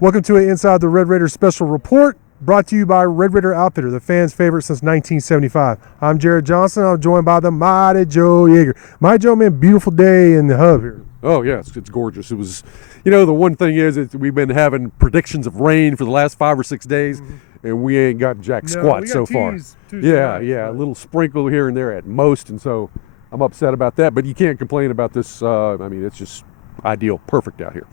Welcome to an Inside the Red Raiders special report brought to you by Red Raider Outfitter, the fans' favorite since 1975. I'm Jared Johnson. I'm joined by the mighty Joe Yeager. Mighty Joe, man, beautiful day in the hub here. Oh, yeah, it's gorgeous. It was, the one thing is we've been having predictions of rain for the last 5 or 6 days, and we ain't got jack squat so far. Yeah, a little sprinkle here and there at most, and so I'm upset about that. But you can't complain about this. It's just ideal, perfect out here.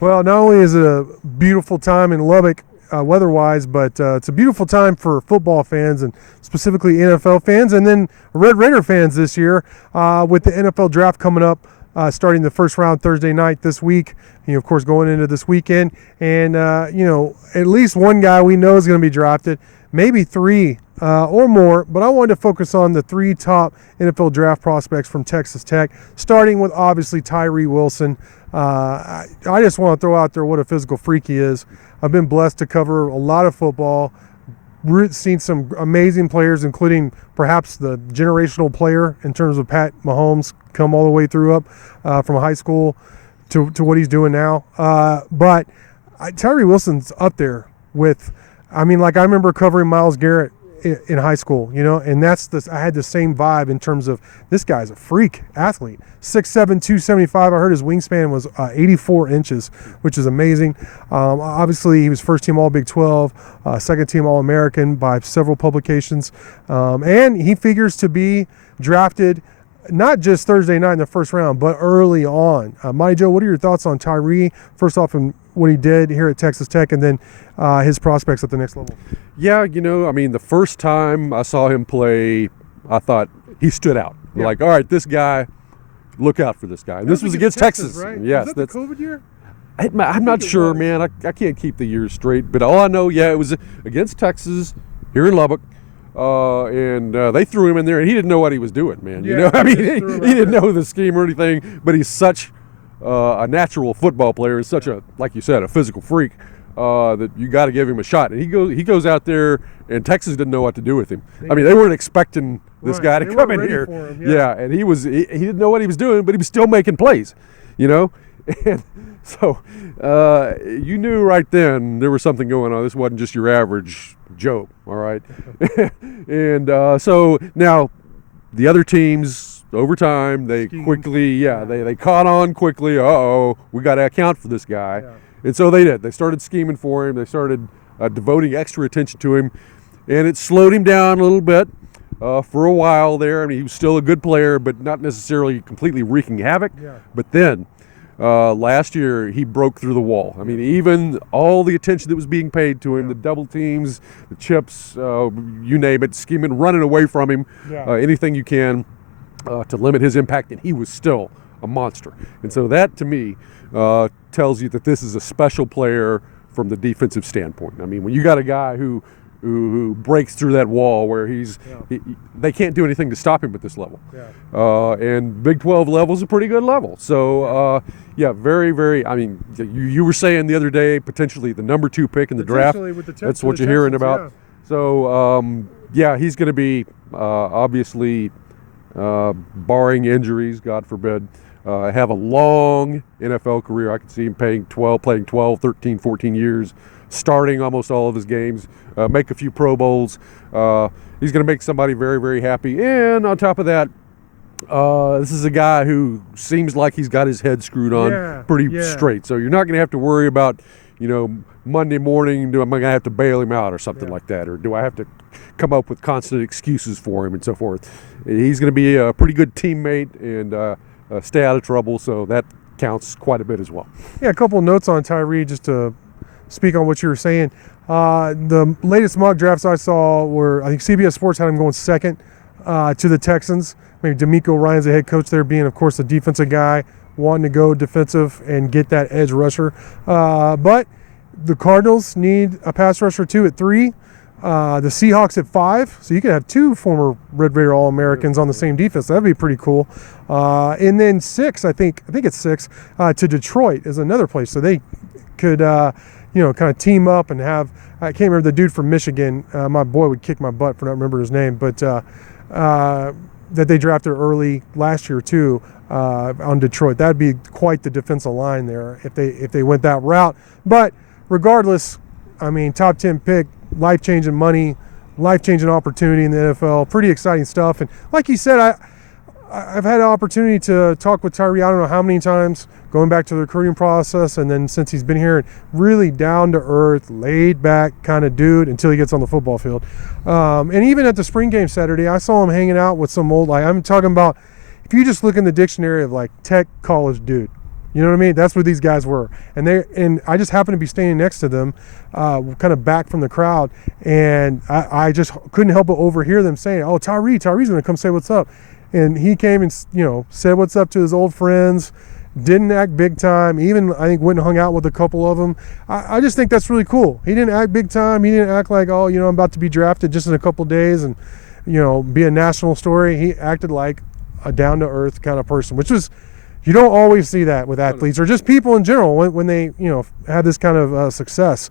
Well, not only is it a beautiful time in Lubbock weather-wise, but it's a beautiful time for football fans and specifically NFL fans, and then Red Raider fans this year with the NFL draft coming up, starting the first round Thursday night this week. Of course, going into this weekend, and at least one guy we know is going to be drafted, maybe three or more. But I wanted to focus on the three top NFL draft prospects from Texas Tech, starting with obviously Tyree Wilson. I just want to throw out there what a physical freak he is. I've been blessed to cover a lot of football, seen some amazing players, including perhaps the generational player in terms of Pat Mahomes, come all the way through up from high school to what he's doing now. But Tyree Wilson's up there with, I remember covering Myles Garrett in high school, and I had the same vibe in terms of this guy's a freak athlete. 6'7", 275. I heard his wingspan was 84 inches, which is amazing. Obviously, he was first team All Big 12, second team All American by several publications, and he figures to be drafted not just Thursday night in the first round, but early on. Mighty Joe, what are your thoughts on Tyree? First off, and what he did here at Texas Tech, and then his prospects at the next level. Yeah, the first time I saw him play, I thought he stood out. Yeah. Like, all right, this guy, look out for this guy. And this was against Texas. Right? Yes, was that the COVID year? I'm not sure, man. I can't keep the years straight. But all I know, it was against Texas here in Lubbock. And they threw him in there, and he didn't know what he was doing, man. Yeah, he didn't know the scheme or anything, but he's such a natural football player and such a, like you said, a physical freak that you got to give him a shot. And he goes out there, and Texas didn't know what to do with him. They weren't expecting this guy to come in here. Yeah, and he didn't know what he was doing, but he was still making plays, And so you knew right then there was something going on. This wasn't just your average Joe, all right? And so now the other teams, over time, they quickly, they caught on quickly. We got to account for this guy. Yeah. And so they did. They started scheming for him. They started devoting extra attention to him. And it slowed him down a little bit for a while there. He was still a good player, but not necessarily completely wreaking havoc. Yeah. But then last year, he broke through the wall. Even all the attention that was being paid to him, the double teams, the chips, you name it, scheming, running away from him, anything you can to limit his impact, and he was still a monster. And so that, to me, tells you that this is a special player from the defensive standpoint. When you got a guy who breaks through that wall where they can't do anything to stop him at this level. Yeah. And Big 12 level is a pretty good level. So, very, very, you were saying the other day, potentially the number 2 pick in the draft. That's what you're hearing about. Yeah. So, he's going to be, obviously, barring injuries, God forbid, have a long NFL career. I could see him playing 12, 13, 14 years, starting almost all of his games, make a few Pro Bowls. He's going to make somebody very, very happy. And on top of that, this is a guy who seems like he's got his head screwed on pretty straight. So you're not going to have to worry about, Monday morning, am I going to have to bail him out or something like that? Or do I have to come up with constant excuses for him and so forth? He's going to be a pretty good teammate and stay out of trouble, so that counts quite a bit as well. Yeah, a couple of notes on Tyree just to speak on what you were saying. The latest mock drafts I saw were, I think CBS Sports had him going second to the Texans. D'Amico Ryan's the head coach there, being, of course, a defensive guy, wanting to go defensive and get that edge rusher. But the Cardinals need a pass rusher too at 3. The Seahawks at 5, so you could have 2 former Red Raider All-Americans on the same defense. That'd be pretty cool. And then 6, I think it's 6, to Detroit is another place. So they could, kind of team up and have. I can't remember the dude from Michigan. My boy would kick my butt for not remembering his name, but that they drafted early last year too on Detroit. That'd be quite the defensive line there if they went that route. But regardless, I mean, top 10 pick, life-changing money, life-changing opportunity in the NFL. Pretty exciting stuff. And like you said, I've had an opportunity to talk with Tyree, I don't know how many times, going back to the recruiting process, and then since he's been here, really down-to-earth, laid-back kind of dude until he gets on the football field. And even at the spring game Saturday, I saw him hanging out with some old, like, I'm talking about, if you just look in the dictionary of, like, tech college dude, you know what I mean? That's what these guys were. And I just happened to be standing next to them, kind of back from the crowd, and I just couldn't help but overhear them saying, oh, Tyree's going to come say what's up. And he came and, said what's up to his old friends, didn't act big time, even I think went and hung out with a couple of them. I just think that's really cool. He didn't act big time. He didn't act like, oh, I'm about to be drafted just in a couple days and, be a national story. He acted like a down-to-earth kind of person, which was, you don't always see that with athletes or just people in general when they, have this kind of success.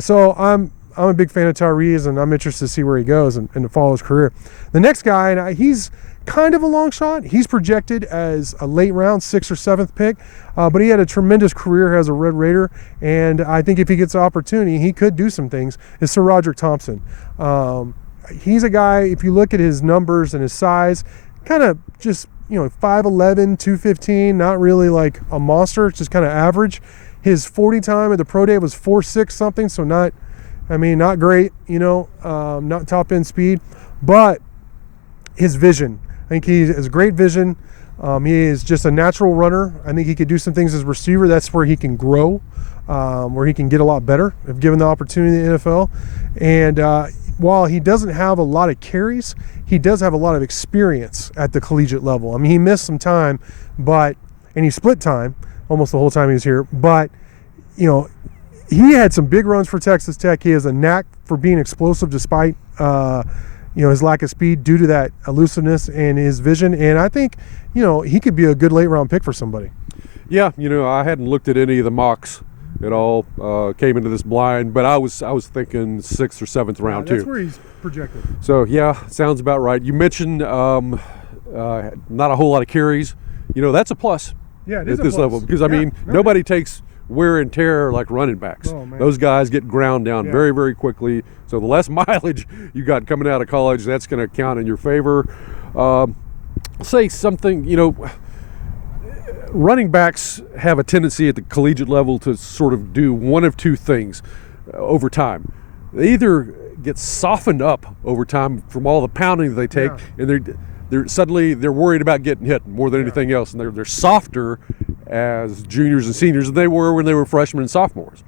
So I'm a big fan of Tyree's, and I'm interested to see where he goes and to follow his career. The next guy, and he's kind of a long shot. He's projected as a late round 6th or 7th pick, but he had a tremendous career as a Red Raider, and I think if he gets the opportunity, he could do some things, is SaRodorick Thompson. He's a guy, if you look at his numbers and his size, kind of just, 5'11", 215, not really like a monster, just kind of average. His 40 time at the pro day was 4.6 something, so not great, not top end speed, but his vision. I think he has great vision. He is just a natural runner. I think he could do some things as a receiver. That's where he can grow, where he can get a lot better if given the opportunity in the NFL. And while he doesn't have a lot of carries, he does have a lot of experience at the collegiate level. I mean, he missed some time, and he split time almost the whole time he was here. But, he had some big runs for Texas Tech. He has a knack for being explosive despite his lack of speed due to that elusiveness and his vision. And I think, he could be a good late round pick for somebody. Yeah, I hadn't looked at any of the mocks at all. Came into this blind, but I was thinking 6th or 7th round too. That's where he's projected. So yeah, sounds about right. You mentioned not a whole lot of carries. That's a plus. Yeah, it at is this a plus. level because nobody takes wear and tear like running backs. Oh, man. Those guys get ground down very, very quickly. So the less mileage you got coming out of college, that's going to count in your favor. Say something, running backs have a tendency at the collegiate level to sort of do one of two things over time. They either get softened up over time from all the pounding that they take, and they're suddenly worried about getting hit more than anything else, and they're softer as juniors and seniors than they were when they were freshmen and sophomores.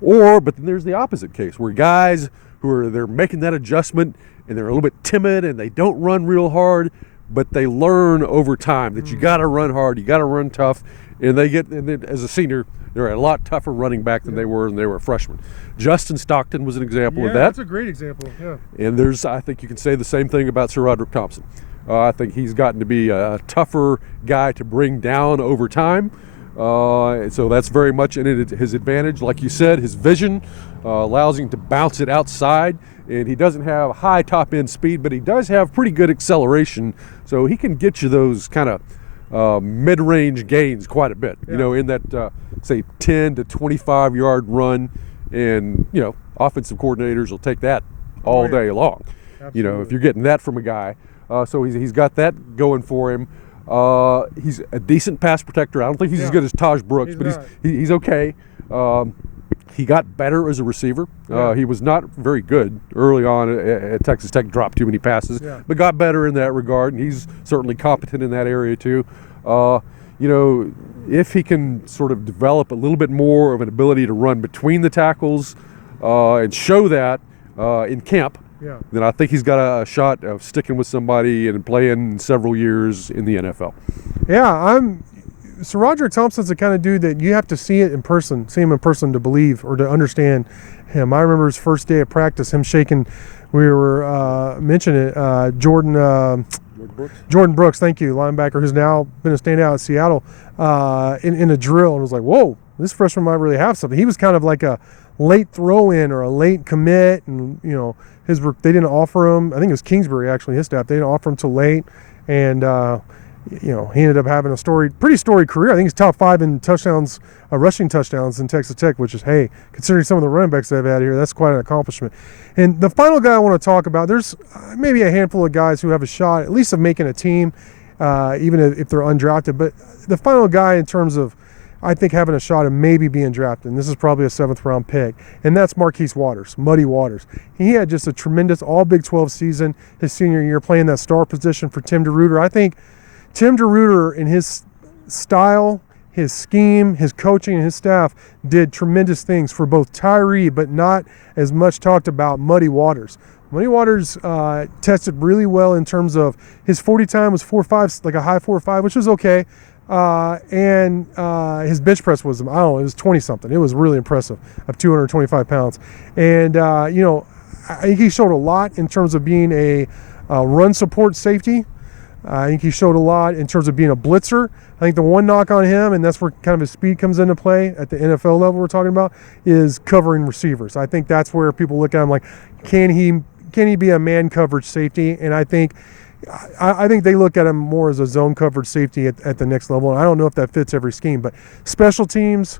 But then there's the opposite case where guys they're making that adjustment and they're a little bit timid and they don't run real hard, but they learn over time that you got to run hard, you got to run tough, and then as a senior, they're a lot tougher running back than they were when they were a freshman. Justin Stockton was an example of that. That's a great example. Yeah. And I think you can say the same thing about SaRodorick Thompson. I think he's gotten to be a tougher guy to bring down over time. So that's very much in his advantage. Like you said, his vision allows him to bounce it outside, and he doesn't have high top end speed, but he does have pretty good acceleration, so he can get you those kind of mid-range gains quite a bit, in that say 10 to 25 yard run, and offensive coordinators will take that all day long. Absolutely. If you're getting that from a guy. So he's got that going for him. He's a decent pass protector. I don't think he's as good as Taj Brooks, but he's okay. He got better as a receiver. He was not very good early on at Texas Tech, dropped too many passes, but got better in that regard, and he's certainly competent in that area too. If he can sort of develop a little bit more of an ability to run between the tackles and show that in camp, then I think he's got a shot of sticking with somebody and playing several years in the NFL. Yeah, SaRodorick Thompson's the kind of dude that you have to see him in person to believe or to understand him. I remember his first day of practice, him shaking, we were mentioning it, Jordan Brooks, thank you, linebacker who's now been a standout at Seattle in a drill, and was like, whoa, this freshman might really have something. He was kind of like a late throw-in or a late commit, and they didn't offer him. I think it was Kingsbury actually, his staff. They didn't offer him till late, and he ended up having a pretty storied career. I think he's top 5 in touchdowns, rushing touchdowns in Texas Tech, which is, hey, considering some of the running backs they've had here, that's quite an accomplishment. And the final guy I want to talk about, there's maybe a handful of guys who have a shot, at least of making a team, even if they're undrafted. But the final guy in terms of, I think, having a shot of maybe being drafted, and this is probably a 7th round pick, and that's Marquis Waters, Muddy Waters. He had just a tremendous all Big 12 season his senior year, playing that star position for Tim DeRuyter. I think Tim DeRuyter, in his style, his scheme, his coaching, and his staff, did tremendous things for both Tyree, but not as much talked about Muddy Waters. Muddy Waters tested really well in terms of his 40 time was 4.5, like a high 4.5, which was okay. And his bench press was, I don't know, it was 20 something. It was really impressive, of 225 pounds. And, I think he showed a lot in terms of being a run support safety. I think he showed a lot in terms of being a blitzer. I think the one knock on him, and that's where kind of his speed comes into play at the NFL level we're talking about, is covering receivers. I think that's where people look at him like, can he be a man coverage safety? And I think they look at him more as a zone coverage safety at the next level. And I don't know if that fits every scheme, but special teams,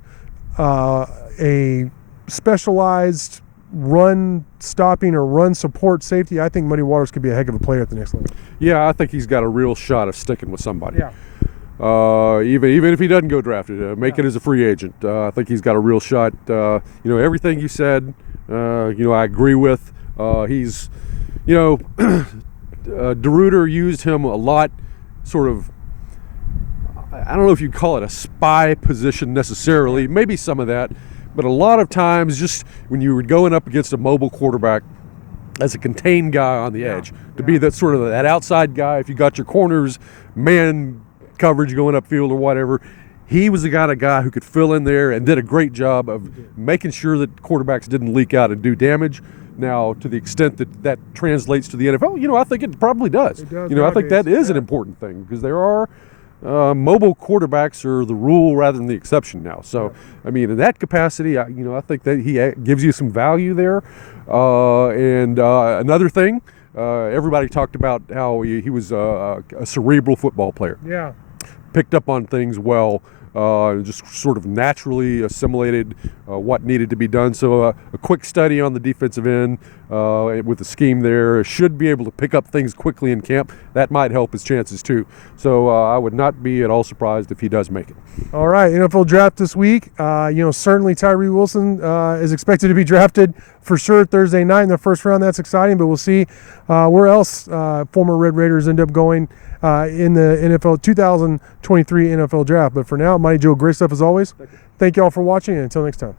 a specialized run stopping or run support safety, I think Muddy Waters could be a heck of a player at the next level. Yeah, I think he's got a real shot of sticking with somebody. Yeah. Even if he doesn't go drafted, make it as a free agent. I think he's got a real shot. Everything you said, I agree with. He's, DeRuyter used him a lot, sort of, I don't know if you'd call it a spy position necessarily, maybe some of that, but a lot of times just when you were going up against a mobile quarterback as a contained guy on the edge, to be that sort of that outside guy, if you got your corners, man coverage going upfield or whatever, he was the kind of guy who could fill in there and did a great job of making sure that quarterbacks didn't leak out and do damage. Now, to the extent that translates to the NFL, I think it probably does. It does I think that is an yeah. important thing, because there are mobile quarterbacks are the rule rather than the exception now. So, I mean, in that capacity, I think that he gives you some value there. And another thing, everybody talked about how he was a cerebral football player. Yeah. Picked up on things well, just sort of naturally assimilated what needed to be done. So a quick study on the defensive end with the scheme there, should be able to pick up things quickly in camp. That might help his chances too. So I would not be at all surprised if he does make it. All right, NFL draft this week. Certainly Tyree Wilson is expected to be drafted for sure Thursday night in the first round. That's exciting, but we'll see where else former Red Raiders end up going in the NFL 2023 NFL draft. But for now, Mighty Joe, great stuff as always. Thank you all for watching, and until next time.